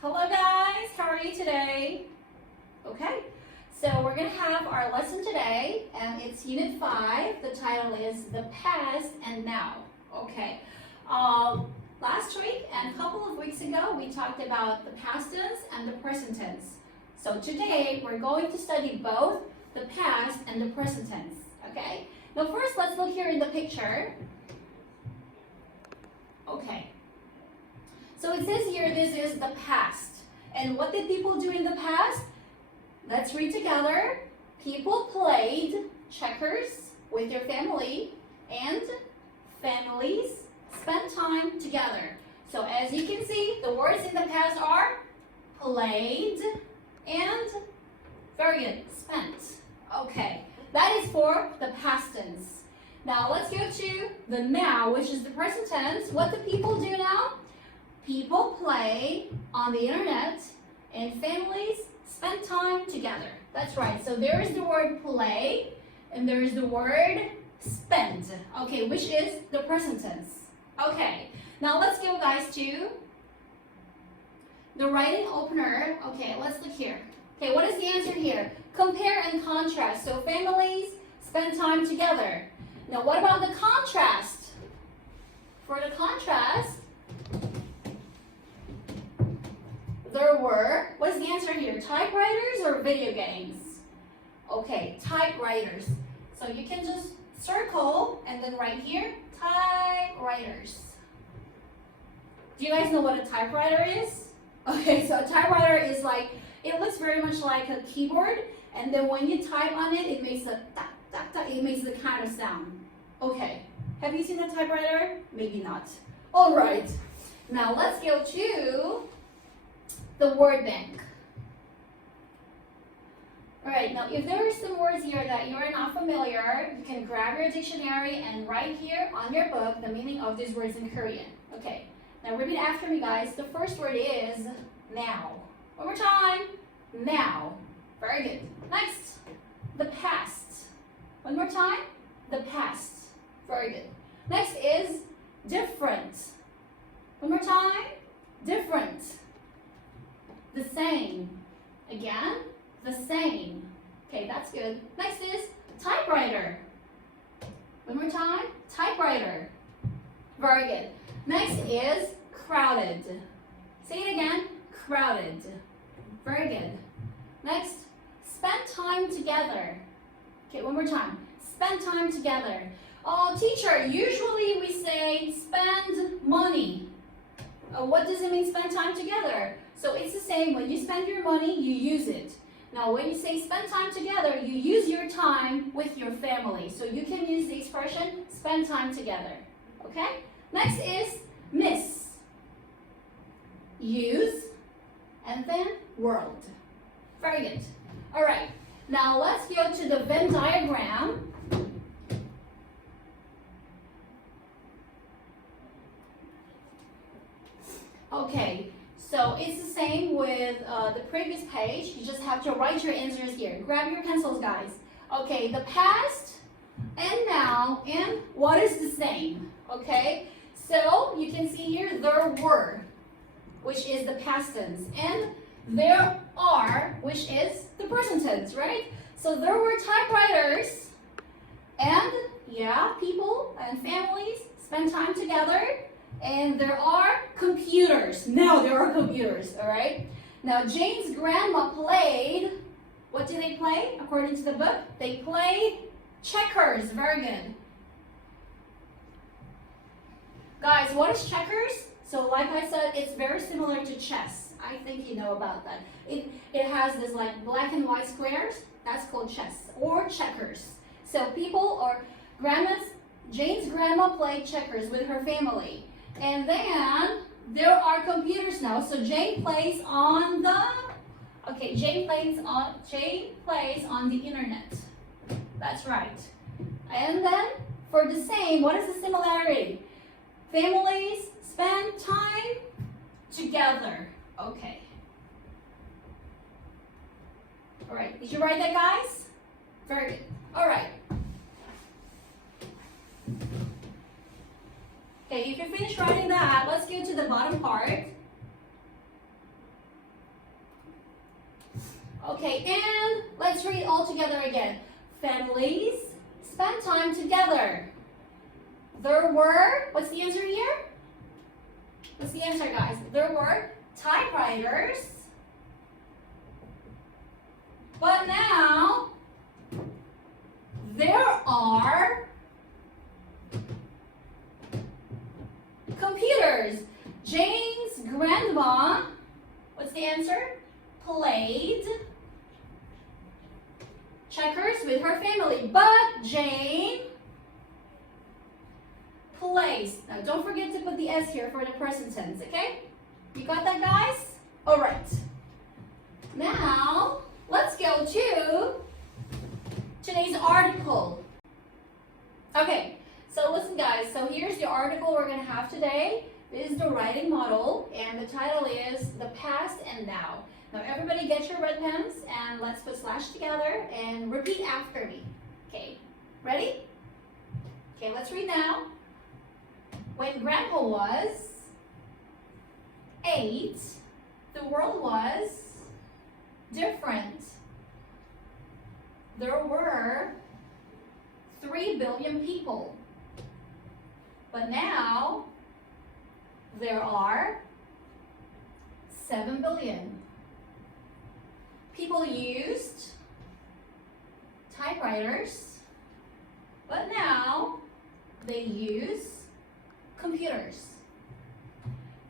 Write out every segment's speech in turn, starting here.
Hello guys, how are you today? Okay, so we're going to have our lesson today, and it's Unit 5. The title is The Past and Now. Okay, last week and a couple of weeks ago, we talked about the past tense and the present tense. So today, we're going to study both the past and the present tense. Okay, now first let's look here in the picture. Okay, so it says here this is the past. And what did people do in the past? Let's read together. People played checkers with their family, and families spent time together. So as you can see, the words in the past are played and very good, spent. Okay, that is for the past tense. Now let's go to the now, which is the present tense. What do people do now? People play on the internet and families spend time together. That's right. So there is the word play and there is the word spend. Okay, which is the present tense. Okay, now let's go guys to the writing opener. Okay, let's look here. Okay, what is the answer here? Compare and contrast. So families spend time together. Now what about the contrast? For the contrast, there were, what is the answer here? Typewriters or video games? Okay, typewriters. So you can just circle and then right here, typewriters. Do you guys know what a typewriter is? Okay, so a typewriter is like, it looks very much like a keyboard, and then when you type on it, it makes a tak, tak, tak, it makes the kind of sound. Okay, have you seen a typewriter? Maybe not. All right, now let's go to the word bank. All right, now if there are some words here that you are not familiar, you can grab your dictionary and write here on your book the meaning of these words in Korean. Okay, now repeat after me guys. The first word is now. One more time, now. Very good. Next, the past. One more time, the past. Very good. Next is different. One more time, different. The same. Again, the same. Okay, that's good. Next is typewriter. One more time, typewriter. Very good. Next is crowded. Say it again, crowded. Very good. Next, spend time together. Okay, one more time. Spend time together. Oh, teacher, usually we say spend money. What does it mean spend time together? So it's the same. When you spend your money, you use it. Now, when you say spend time together, you use your time with your family. So you can use the expression spend time together. Okay? Next is miss. Use and then world. Very good. All right. Now let's go to the Venn diagram. Okay, so it's the same with the previous page. You just have to write your answers here. Grab your pencils, guys. Okay, the past and now, and what is the same? Okay, so you can see here there were, which is the past tense, and there are, which is the present tense, right? So there were typewriters, and yeah, people and families spend time together. And there are computers. Now there are computers, all right? Now Jane's grandma played, what did they play according to the book? They played checkers. Very good. Guys, what is checkers? So like I said, it's very similar to chess. I think you know about that. It has this like black and white squares. That's called chess or checkers. So people or Jane's grandma played checkers with her family. And then there are computers now. So Jane plays on the, okay, Jane plays on the internet. That's right. And then for the same, what is the similarity? Families spend time together. Okay. All right. Did you write that, guys? Very good. All right. Okay, if you finish writing that, let's go to the bottom part. Okay, and let's read all together again. Families spend time together. There were, what's the answer here? What's the answer, guys? There were typewriters, but now there are computers. Jane's grandma, what's the answer? Played checkers with her family, but Jane plays. Now don't forget to put the S here for the present tense, okay? You got that, guys? All right. Now, let's go to today's article. Okay, so listen, guys. So here's the article we're going to have today. This is the writing model, and the title is The Past and Now. Now, everybody get your red pens, and let's put slash together and repeat after me. Okay, ready? Okay, let's read now. When Grandpa was 8, the world was different. There were 3 billion people. But now there are 7 billion. People used typewriters, but now they use computers.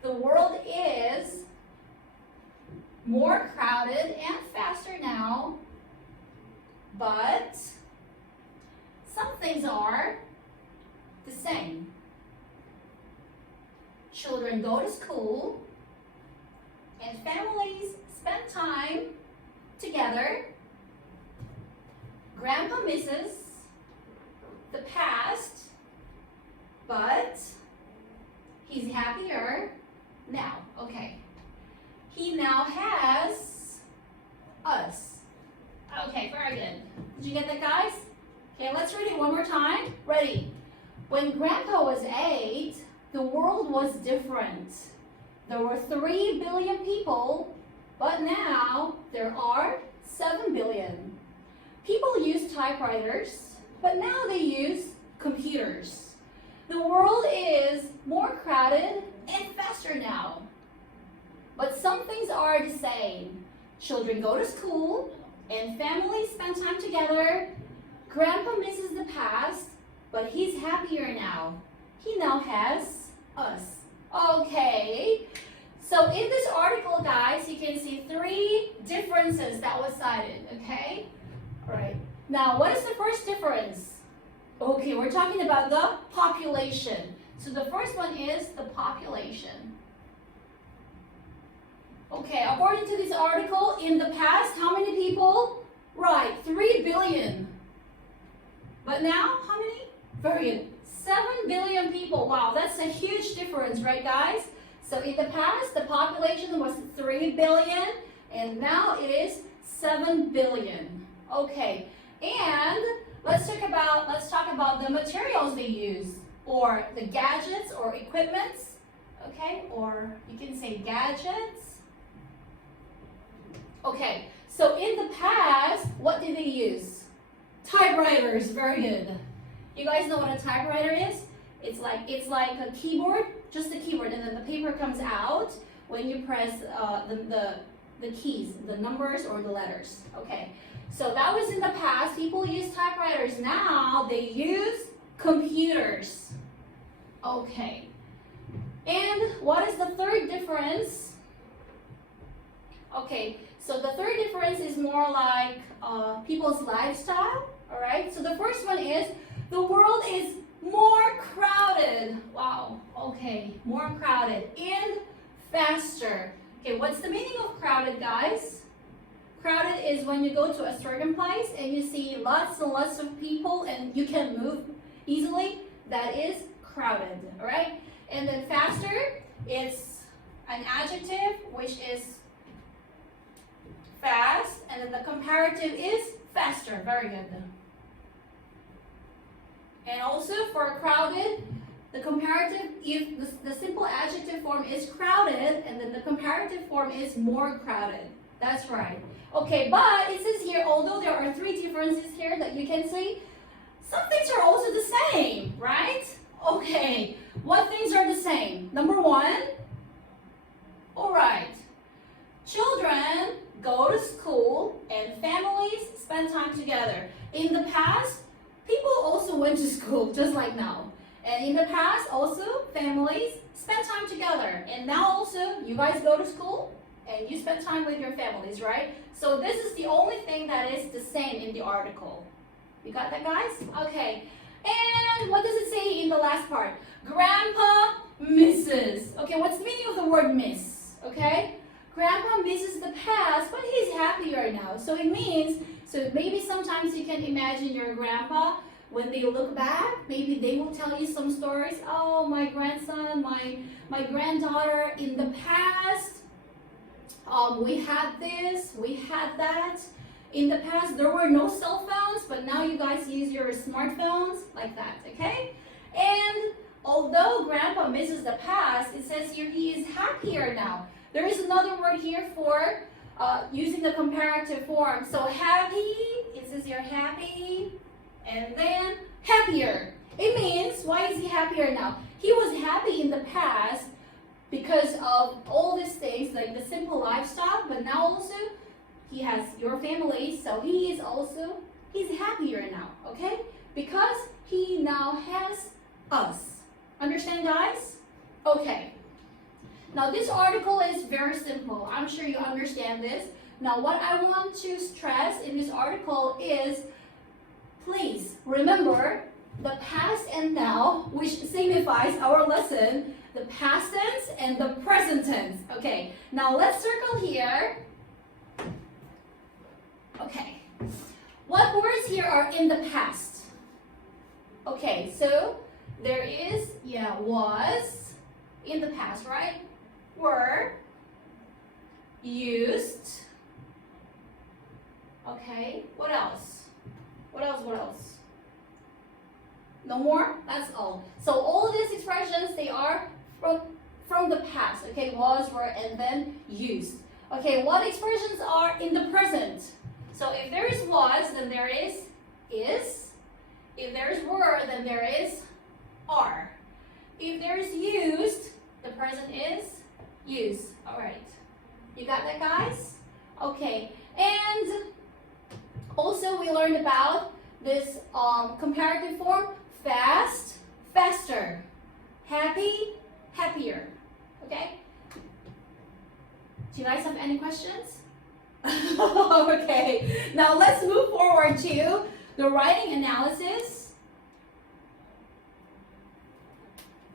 The world is more crowded and faster now, but some things are the same. Children go to school and families spend time together. Grandpa misses the past, but he's happier now. Okay. He now has us. Okay, very good. Did you get that, guys? Okay, let's read it one more time. Ready? When Grandpa was 8, the world was different. There were 3 billion people, but now there are 7 billion. People use typewriters, but now they use computers. The world is more crowded and faster now. But some things are the same. Children go to school and families spend time together. Grandpa misses the past, but he's happier now. He now has us. Okay. So in this article, guys, you can see 3 differences that was cited, okay? All right. Now, what is the first difference? Okay, we're talking about the population. So the first one is the population. Okay, according to this article, in the past, how many people? Right, 3 billion. But now, how many? Very good. 7 billion people. Wow, that's a huge difference, right, guys? So in the past, the population was 3 billion, and now it is 7 billion. Okay, and let's talk about the materials they use, or the gadgets or equipments. Okay, or you can say gadgets. Okay, so in the past, what did they use? Typewriters. Very good. You guys know what a typewriter is? It's like a keyboard, just a keyboard, and then the paper comes out when you press the keys, the numbers or the letters. Okay, so that was in the past. People use typewriters. Now they use computers. Okay, and what is the third difference? Okay, so the third difference is more like people's lifestyle. All right, so the first one is the world is more crowded. Wow, okay, more crowded and faster. Okay, what's the meaning of crowded, guys? Crowded is when you go to a certain place and you see lots and lots of people and you can move easily. That is crowded, all right? And then faster, it's an adjective which is fast, and then the comparative is faster. Very good. And also for crowded, the comparative, if the simple adjective form is crowded, and then the comparative form is more crowded. That's right. Okay, but it says here, although there are three differences here that you can see, some things are also the same, right? Okay, what things are the same? Number one, all right, children go to school and families spend time together. In the past, people also went to school, just like now. And in the past, also, families spend time together. And now also, you guys go to school and you spend time with your families, right? So this is the only thing that is the same in the article. You got that, guys? Okay. And what does it say in the last part? Grandpa misses. Okay, what's the meaning of the word miss? Okay? Grandpa misses the past, but he's happier now. So it means, so maybe sometimes you can imagine your grandpa, when they look back, maybe they will tell you some stories. Oh, my grandson, my granddaughter, in the past, we had this, we had that. In the past, there were no cell phones, but now you guys use your smartphones like that, okay? And although grandpa misses the past, it says here he is happier now. There is another word here for using the comparative form. So happy, it says here happy, and then happier. It means, why is he happier now? He was happy in the past because of all these things, like the simple lifestyle, but now also he has your family, so he's happier now, okay? Because he now has us. Understand, guys? Okay. Now this article is very simple. I'm sure you understand this. Now what I want to stress in this article is, please remember the past and now, which signifies our lesson, the past tense and the present tense. Okay, now let's circle here. Okay, what words here are in the past? Okay, so there is, was in the past, right? Were, used. Okay, what else? What else? No more? That's all. So all these expressions, they are from the past. Okay, was, were, and then used. Okay, what expressions are in the present? So if there is was, then there is. If there is were, then there is are. If there is used, the present is used. All right. You got that, guys? Okay. And also we learned about this comparative form: fast, faster, happy, happier. Okay? Do you guys have any questions? Okay, now let's move forward to the writing analysis.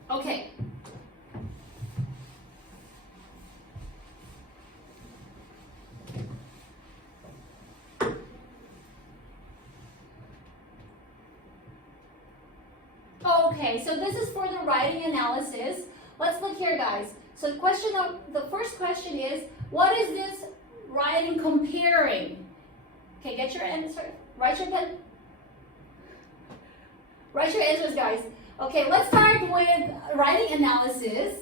Okay. Okay, so this is for the writing analysis. Let's look here, guys. So the first question is, what is this writing comparing? Okay, get your answer. Write your answers, guys. Okay, let's start with writing analysis.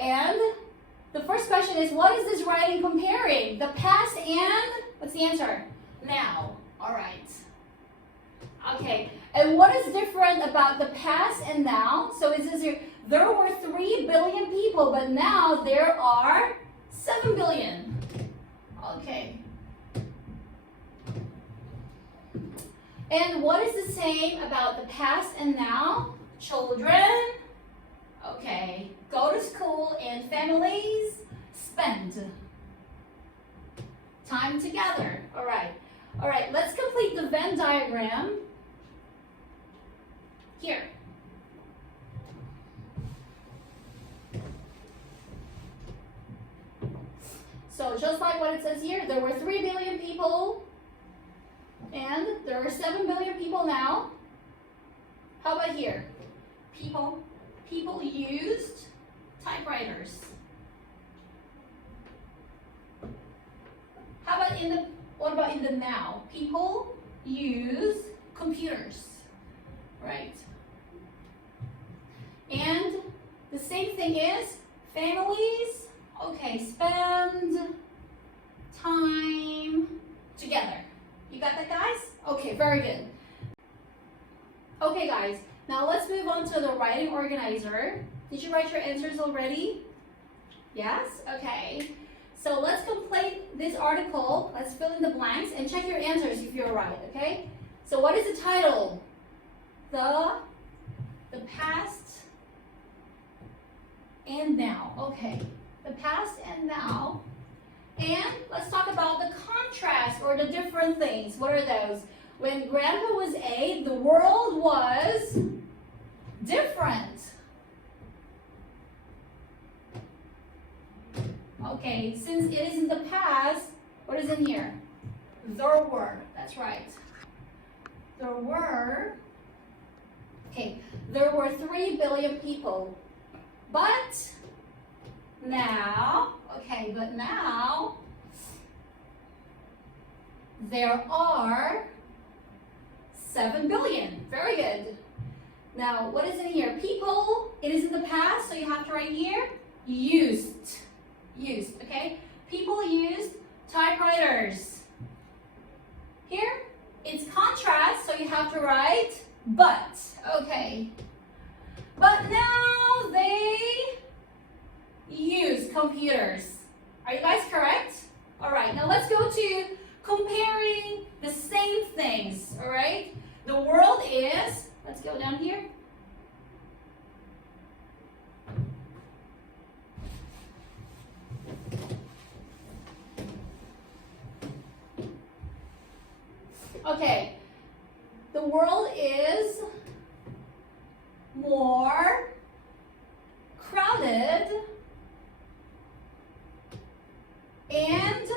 And the first question is, what is this writing comparing? The past and, what's the answer? Now. All right. Okay, and what is different about the past and now? So it says here, there were 3 billion people, but now there are 7 billion. Okay. And what is the same about the past and now? Children, okay, go to school and families spend time together. All right, let's complete the Venn diagram here. So just like what it says here, there were 3 billion people and there are 7 billion people now. How about here? People used typewriters. What about in the now? People use computers, right? And the same thing is families, okay, spend time You got that, guys? Okay, very good. Okay, guys, now let's move on to the writing organizer. Did you write your answers already? Yes? Okay. So let's complete this article. Let's fill in the blanks and check your answers if you're right, okay? So what is the title? The past and now. Okay, the past and now. And let's talk about the contrast or the different things. What are those? When Grandpa was 8, the world was different. Okay, since it is in the past, what is in here? There were. That's right. There were. Okay, there were 3 billion people. But now, okay, but now there are 7 billion. Very good. Now, what is in here? People, it is in the past, so you have to write here, used. Used, okay? People used typewriters. Here, it's contrast, so you have to write but. Okay. But now they use computers. Are you guys correct? All right, now let's go to comparing the same things, all right? The world is, let's go down here. Okay, the world is more crowded and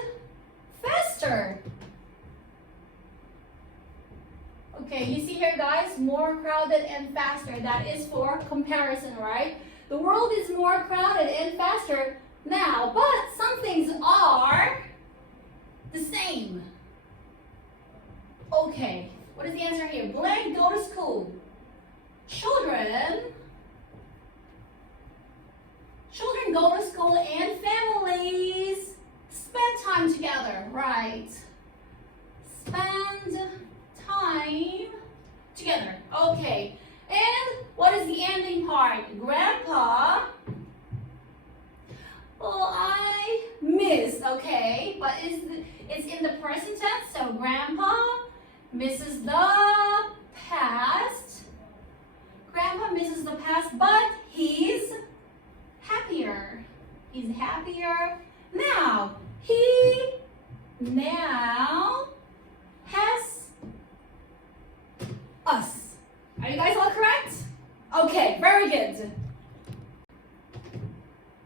faster. Okay, you see here, guys, more crowded and faster. That is for comparison, right? The world is more crowded and faster now, but some things are the same. Okay, what is the answer here? Blank, go to school. Children go to school and families spend time together, right? Spend time together. Okay, and what is the ending part? Grandpa, well, I miss, okay, but it's in the present tense, so Grandpa misses the past. Grandpa misses the past, but he's happier. He's happier now. He now has us. Are you guys all correct? Okay, very good.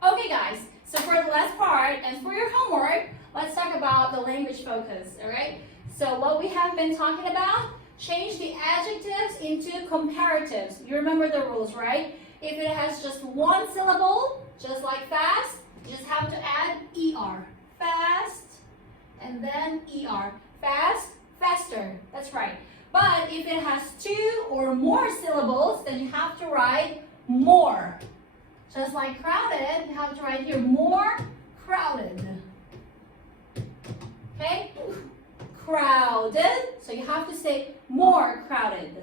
Okay, guys, so for the last part and for your homework, let's talk about the language focus, all right? So what we have been talking about, change the adjectives into comparatives. You remember the rules, right? If it has just one syllable, just like fast, you just have to add ER. Fast, and then ER. Fast, faster. That's right. But if it has 2 or more syllables, then you have to write more. Just like crowded, you have to write here more crowded. Okay? Crowded, so you have to say more crowded.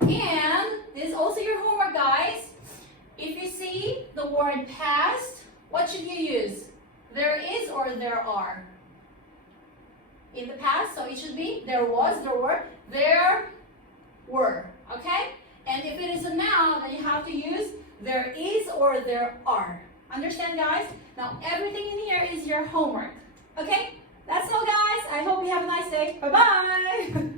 And this is also your homework, guys. If you see the word past, what should you use? There is or there are? In the past, so it should be there was, there were, okay? And if it is a noun, then you have to use there is or there are. Understand, guys? Now, everything in here is your homework, okay? That's all, guys. I hope you have a nice day. Bye-bye.